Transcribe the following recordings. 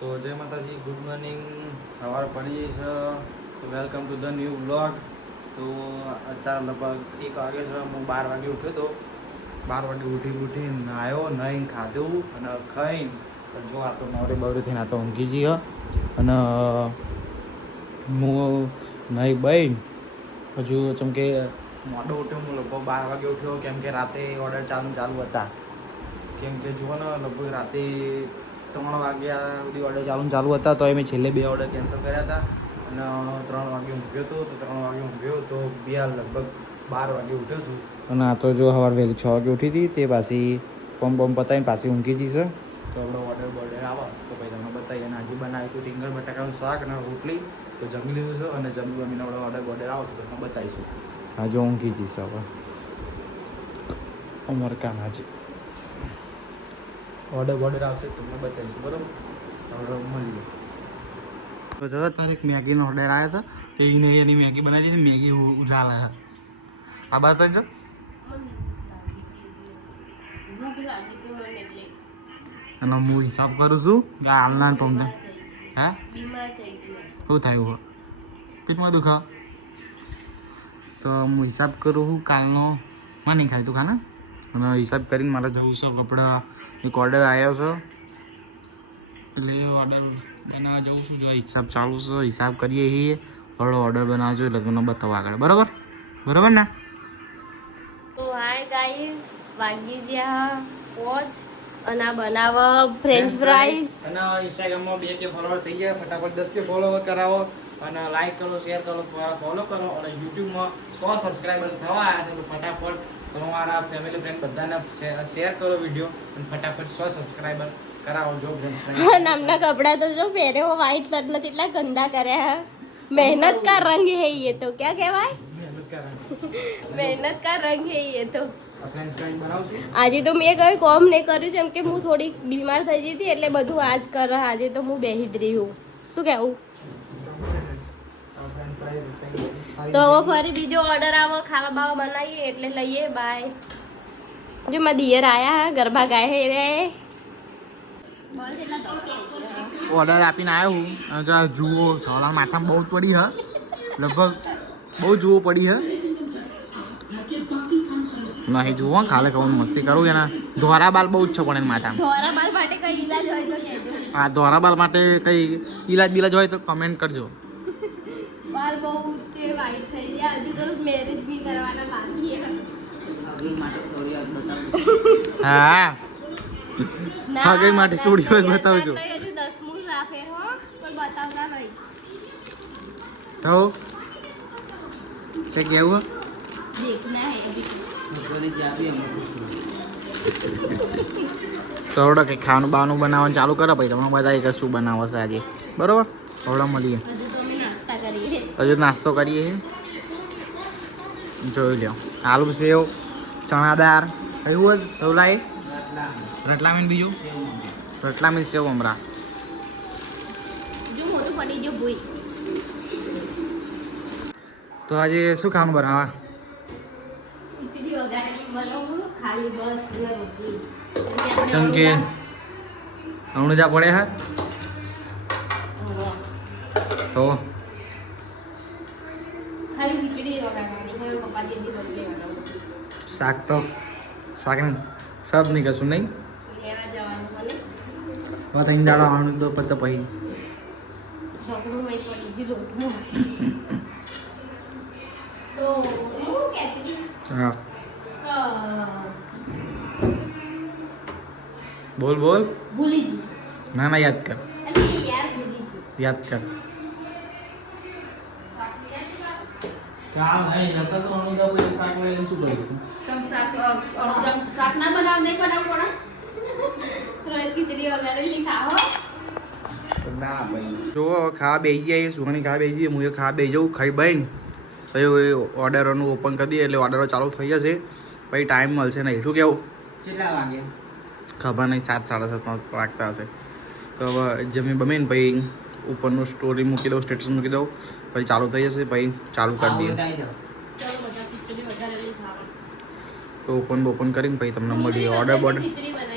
તો જય માતાજી, ગુડ મોર્નિંગ. સવાર પડી છે. તો welcome to the new blog તો અત્યારે લગભગ એક વાગે છે, હું બાર વાગે ઉઠ્યો તો. બાર વાગે ઉઠી ઉઠી નાયો નહીં ખાધું અને ખાઈને જો આ તો નવરે બવરે થઈને તો ઊંઘી જઈએ અને હું નહીં બહેન હજુ જેમ કે મોડો ઉઠ્યો, હું લગભગ બાર વાગે ઉઠ્યો, કેમ કે રાતે ઓર્ડર ચાલુ ચાલુ હતા. કેમ કે જુઓ ને, લગભગ રાતે ત્રણ વાગ્યા સુધી ઓર્ડર ચાલુ ચાલુ હતા તો મેં છેલ્લે બે ઓર્ડર કેન્સલ કર્યા હતા. અને ત્રણ વાગે ઊંઘ્યો હતો તો ત્રણ વાગે ઊંઘ્યો તો બે લગભગ બાર વાગે ઉઠ્યો છું. અને આ તો જો સવાર વહેલી છ વાગે ઉઠી હતી તે પાછી પંપ પંપ પતાવીને પાછી ઊંઘી જશે તો આપણો ઓર્ડર બોર્ડર આવે. તો ભાઈ તમને બતાવીએ. અને આજે બનાવ્યું હતું રીંગણ બટાકાનું શાક અને રોટલી. તો જમી લીધું છે અને જમી જમીને આપણો ઓર્ડર બોર્ડર આવે તો તમને બતાવીશું. હા જો ઊંઘી જઈશ હવે. અમર કાનાજી ઓર્ડર બોર્ડર આવશે તમને બતાવીશું, બરાબર? મળી તો જો, તારે એક મેગીનો ઓર્ડર આવ્યો હતો તો એને એની મેગી બનાવી છે મેગી લાલ આ બાત જો. અને હું હિસાબ કરું છું કે હાલના તમને. હે? શું થયું પેટમાં દુખા તો હું હિસાબ કરું છું, કાલનો માં નહીં ખાય તું ખાને? અને હિસાબ કરીને મારે જવું છે કપડાં. એક ઓર્ડર આવ્યો છે. એટલે ઓર્ડર બનાવવા જવું છું. જો હિસાબ ચાલુ છે હિસાબ કરીએ છીએ. હવે ઓર્ડર બનાવજો એટલે તમને બતાવો આગળ. બરાબર? બરાબર ને? તો હાય ગાઈસ વાગી જ્યાં પોચ અને આ બનાવ ફ્રેન્ચ ફ્રાઈઝ અને ઇન્સ્ટાગ્રામમાં બે કે ફોલોવર થઈ ગયા. ફટાફટ દસ કે ફોલોવર કરાવો. અને લાઈક કરો શેર કરો ફોલો કરો. અને યુટ્યુબમાં સો સબસ્ક્રાઈબર થવા આવ્યા છે તો ફટાફટ તો મારા ફેમિલી ફ્રેન્ડ બધાને શેર કરો વીડિયો અને ફટાફટ સો સબસ્ક્રાઈબર કરાવો જો નામના કપડા તો જો પહેરે હો વાઈટ મતલબ કેટલા ગંદા કર્યા મહેનત કા રંગ હે યે તો ક્યા કહેવાય? મહેનત કા રંગ. હે યે તો. આજે તો મેં કઈ કોમ નહીં કર્યું જેમ કે હું થોડીક બીમાર થઈ ગઈ હતી એટલે બધું આજ કર આજે તો હું બેહી રહી હું. શું કહેવું? તો હવે ફરી બીજો ઓર્ડર આવો ખાવા બાવા બનાવીએ એટલે લઈએ બાય જો મારા દિયર આયા હે ગરબા ગાય હે રે. ઓર્ડર આપીને આવ્યો હું. અને જો જુઓ સોલા માથામાં બહુ જ પડી હ. લગભગ બહુ જુઓ પડી હ. નહીં જુઓ ખાલે કહું મસ્તી કરું એના ધોરા બાલ બહુ જ છે પણ એના માથામાં. ધોરા બાલ માટે કઈ ઈલાજ હોય તો કહેજો. આ ધોરા બાલ માટે કઈ ઈલાજ બિલાજ હોય તો કમેન્ટ કરજો. અમાર બહુ તે વાઈટ થઈ ગયા હજી તો મેરેજ બી કરવાના બાકી હા. બતાવજો તો? કેવું દેખના કે ખાવાનું બાનું બનાવવાનું ચાલુ કરો પછી તમને બધા કે શું બનાવશે આજે. બરોબર? થોડા મળીએ. હજુ નાસ્તો કરીએ. જોઈ લો આલુ સેવ ચણા ચણાદાર કયું હોય ધવલાએ. રટલામીન બીજું? રટલામીન સેવ હમણાં તો આજે શું ખાવાનું બનાવા? જેમ કે હમણાં પડે હા. તો શાક તો? શાક સબ નહીં કશું નહીં? બસ જવાનું મને આવવાનું તો પત પછી. હા બોલ બોલ. ના ના યાદ કર. યાદ કર. કામ હે હતા તો અણુજા પછી શાક લઈ શું કર્યું તમ શાક શાક ના બનાવ નહીં બનાવ પણ રોજ ખીચડી વગેરે લીખા હો. ના ભાઈ. જો ખાવા બેસી જઈએ સુહાની ખાવા બેસી જઈએ હું એ બેસી જાઉં ખાઈ બહીને. પછી ઓર્ડરોનું ઓપન કરી દઈએ એટલે ઓર્ડરો ચાલુ થઈ જશે. પછી ટાઈમ મળશે નહીં. શું કેવું? કેટલા વાગે? ખબર નહીં સાત સાડા સાત વાગતા હશે. તો હવે જમી બમીને પછી ઉપરનું સ્ટોરી મૂકી દઉં સ્ટેટસ મૂકી દઉં. પછી ચાલુ થઈ જશે પછી ચાલુ કરી દઈએ. તો ઓપન ઓપન કરીને પછી તમને મળી ઓર્ડર બોર્ડર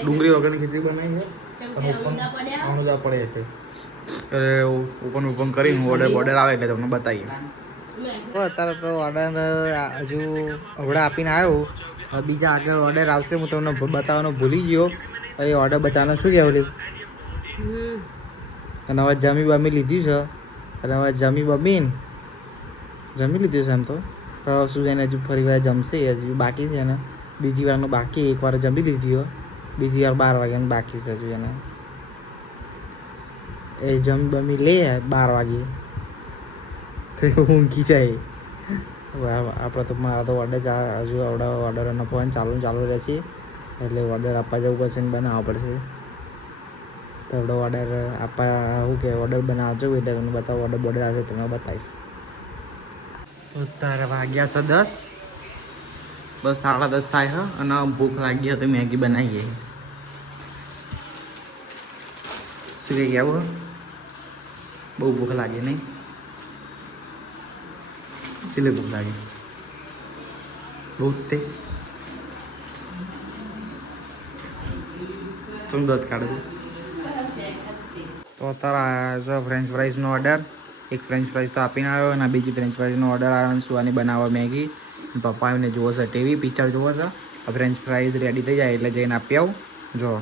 ડુંગળી વગરની ખીચડી બનાવી છે પડે એટલે. એટલે ઓપન ઓપન કરીને ઓર્ડર બોર્ડર આવે એટલે તમને બતાવીએ. તો અત્યારે તો ઓર્ડર હજુ હવડા આપીને આવ્યો. બીજા આગળ ઓર્ડર આવશે હું તમને બતાવવાનો ભૂલી ગયો. એ ઓર્ડર બતાવવાનો શું કહેવું અને હવે જમી બમી લીધું છે. અને હવે જમી બમીને જમી લીધું છે એમ તો. પણ શું એને હજુ ફરી વાર જમશે, હજુ બાકી છે એને બીજી વારનું બાકી, એક વાર જમી લીધી બીજી વાર બાર વાગ્યાનું બાકી છે હજુ એને. એ જમી બમી લે બાર વાગે. તો એ ઊંઘી જાય. આપણે તો મારા તો ઓર્ડર હજુ ઓર્ડર ઓર્ડરનો ફોન ચાલુ ચાલુ રહે છે. એટલે ઓર્ડર આપવા જવું પડશે ને બનાવવા પડશે. આપણે ઓર્ડર આપવા શું કે ઓર્ડર બનાવજો એટલે તમને બતાવો ઓર્ડર બોર્ડર આવશે તમને બતાવીશ. તો તારે વાગ્યા છે દસ. બસ સાડા દસ થાય, હા? અને ભૂખ લાગી તો મેગી બનાવીએ. શું કહી આવું બહુ ભૂખ લાગે નહીં. ચીલે ભૂખ લાગે? બહુ તે. શું દત કાઢું. તો આવ્યો છે ફ્રેન્ચ ફ્રાઈઝનો ઓર્ડર એક ફ્રેન્ચ ફ્રાઈઝ તો આપીને આવ્યો અને બીજી ફ્રેન્ચ ફ્રાઈઝનો ઓર્ડર આવ્યો અને સુવાની બનાવવા મેગી. પપ્પા એમને જોવો છે ટીવી, પિક્ચર જોવો છે. ફ્રેન્ચ ફ્રાઈઝ રેડી થઈ જાય એટલે જઈને આપી આવું. જો.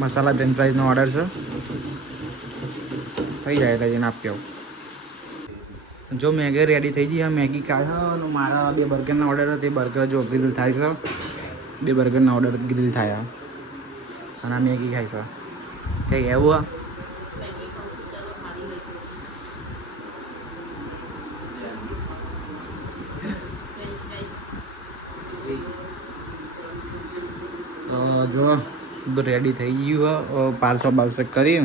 મસાલા ફ્રેન્ચ ફ્રાઈઝનો ઓર્ડર છે. થઈ જાય એટલે જઈને આપી આવું. જો મેગી રેડી થઈ ગઈ મેગી કાઢો અને મારા બે બર્ગરના ઓર્ડર હતા. તે બર્ગર જો ગ્રીલ થાય છે. બે બર્ગરના ઓર્ડર ગ્રીલ થયા અને આ મેગી ખાઈ છો કંઈક એવું હા. જો બધું રેડી થઈ ગયું હોય પાર્સલ બાર્સલ કરી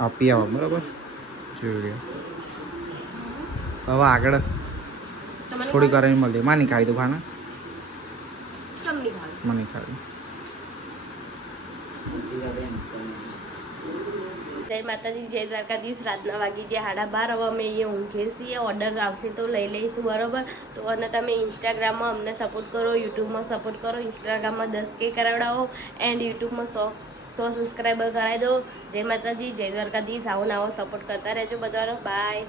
આપી આવો બરાબર? જોઈએ હવે આગળ થોડી કરીને મળી. માની ખાઈ દઉં ખાના? મને માની ખાવી. જય માતાજી, જય દ્વારકાધીશ. રાતના વાગી જે સાડા બાર. હવે અમે એ ઊંઘે છીએ. ઓર્ડર આવશે તો લઈ લઈશું, બરોબર? તો અને તમે ઇન્સ્ટાગ્રામમાં અમને સપોર્ટ કરો યુટ્યુબમાં સપોર્ટ કરો. ઇન્સ્ટાગ્રામમાં દસ કે કરાવડાવો એન્ડ યુટ્યુબમાં સો સો સબસ્ક્રાઈબર કરાવી દો. જય માતાજી, જય દ્વારકાધીશ. આવો ને આવો સપોર્ટ કરતા રહેજો બધાનો. બાય